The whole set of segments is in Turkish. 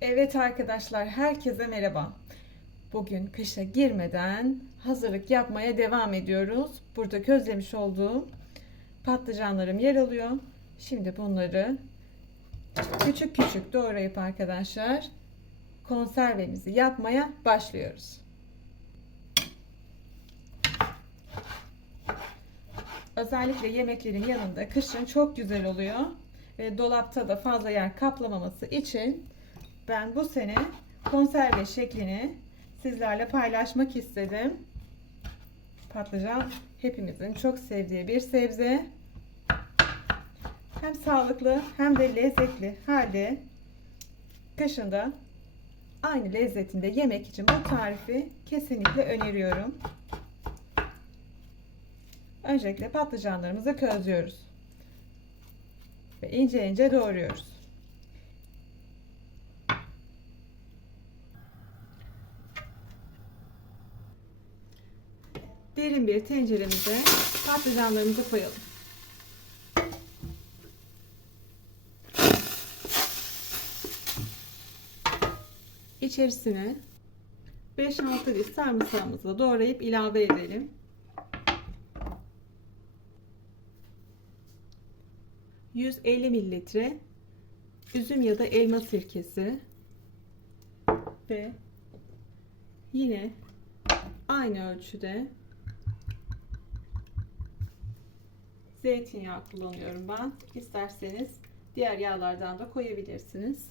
Evet arkadaşlar, herkese merhaba. Bugün kışa girmeden hazırlık yapmaya devam ediyoruz. Burada közlemiş olduğum patlıcanlarım yer alıyor. Şimdi bunları küçük küçük doğrayıp arkadaşlar konservemizi yapmaya başlıyoruz. Özellikle yemeklerin yanında kışın çok güzel oluyor. Ve dolapta da fazla yer kaplamaması için ben bu sene konserve şeklini sizlerle paylaşmak istedim. Patlıcan hepimizin çok sevdiği bir sebze. Hem sağlıklı hem de lezzetli halde kışında aynı lezzetinde yemek için bu tarifi kesinlikle öneriyorum. Öncelikle patlıcanlarımızı közlüyoruz. Ve ince ince doğruyoruz. Derin bir tenceremize patlıcanlarımızı koyalım. İçerisine 5-6 diş sarımsağımızı doğrayıp ilave edelim. 150 mililitre üzüm ya da elma sirkesi ve yine aynı ölçüde zeytinyağı kullanıyorum ben. İsterseniz diğer yağlardan da koyabilirsiniz.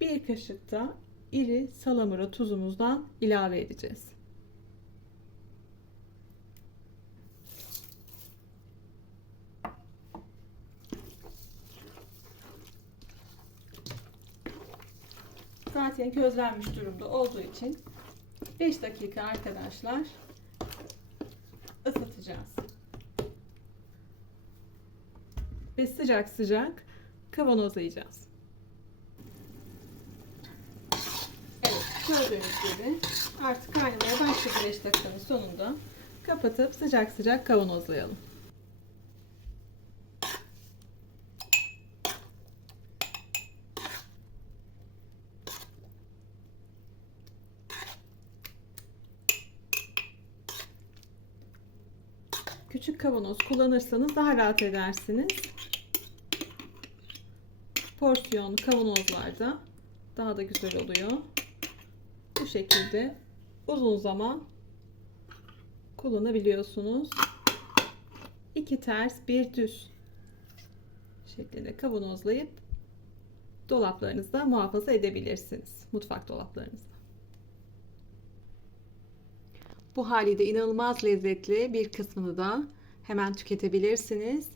Bir kaşık da iri salamura tuzumuzdan ilave edeceğiz. Zaten közlenmiş durumda olduğu için 5 dakika arkadaşlar ısıtacağız. Ve sıcak sıcak kavanozlayacağız. Evet gördüğünüz gibi artık kaynamaya başladı 5 dakikanın sonunda. Kapatıp sıcak sıcak kavanozlayalım. Küçük kavanoz kullanırsanız daha rahat edersiniz. Porsiyon kavanozlarda daha da güzel oluyor. Bu şekilde uzun zaman kullanabiliyorsunuz. İki ters bir düz şeklinde kavanozlayıp dolaplarınızda muhafaza edebilirsiniz. Mutfak dolaplarınızda. Bu haliyle inanılmaz lezzetli bir kısmını da hemen tüketebilirsiniz.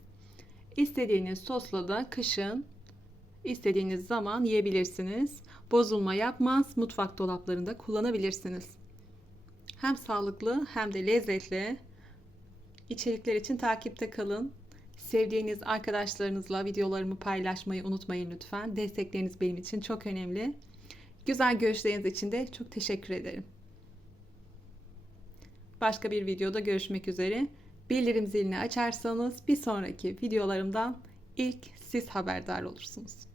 İstediğiniz sosla da kışın istediğiniz zaman yiyebilirsiniz. Bozulma yapmaz. Mutfak dolaplarında kullanabilirsiniz. Hem sağlıklı hem de lezzetli. İçerikler için takipte kalın. Sevdiğiniz arkadaşlarınızla videolarımı paylaşmayı unutmayın lütfen. Destekleriniz benim için çok önemli. Güzel görüşleriniz için de çok teşekkür ederim. Başka bir videoda görüşmek üzere. Bildirim zilini açarsanız bir sonraki videolarımdan ilk siz haberdar olursunuz.